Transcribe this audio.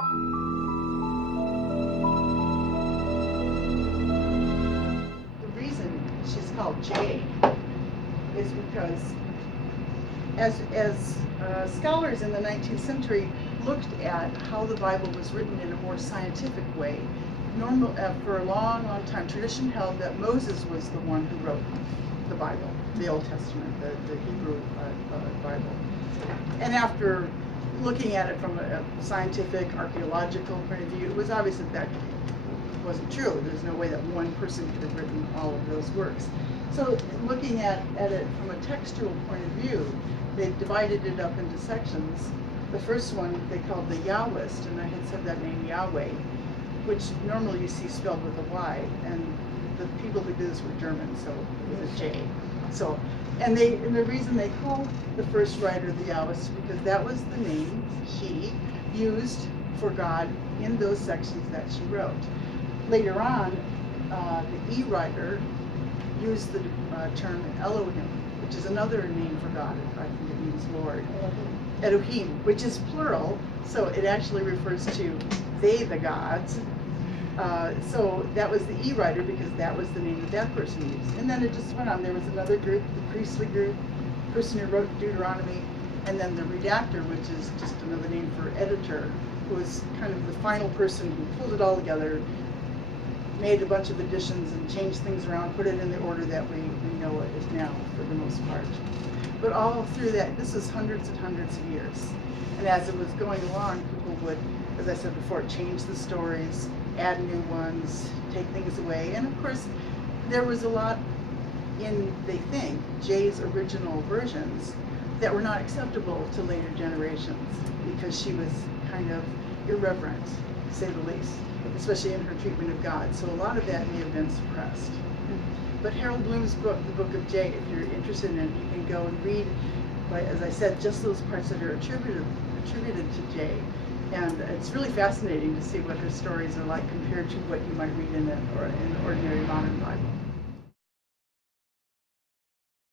The reason she's called J is because as scholars in the 19th century looked at how the Bible was written in a more scientific way, for a long, long time, tradition held that Moses was the one who wrote the Bible, the Old Testament, the Hebrew Bible. And after looking at it from a scientific, archaeological point of view, it was obvious that wasn't true. There's no way that one person could have written all of those works. So looking at it from a textual point of view, they divided it up into sections. The first one they called the Yahwist, and I had said that name Yahweh, which normally you see spelled with a Y, and the people who did this were German, so it was a J. So, and the reason they called the first writer the Yahwist because that was the name he used for God in those sections that she wrote. Later on, the E writer used the term Elohim, which is another name for God. I think it means Lord. Elohim, which is plural, so it actually refers to they, the gods. So that was the E writer because that was the name that person used. And then it just went on. There was another group, the priestly group, person who wrote Deuteronomy, and then the redactor, which is just another name for editor, who was kind of the final person who pulled it all together, made a bunch of additions and changed things around, put it in the order that we know it is now for the most part. But all through that, this is hundreds and hundreds of years. And as it was going along, people would, as I said before, change the stories, add new ones, take things away. And of course, there was a lot in, they think, Jay's original versions that were not acceptable to later generations because she was kind of irreverent, to say the least, especially in her treatment of God. So a lot of that may have been suppressed. But Harold Bloom's book, The Book of Jay, if you're interested in it, you can go and read, as I said, just those parts that are attributed to Jay. And it's really fascinating to see what her stories are like compared to what you might read in an ordinary modern Bible.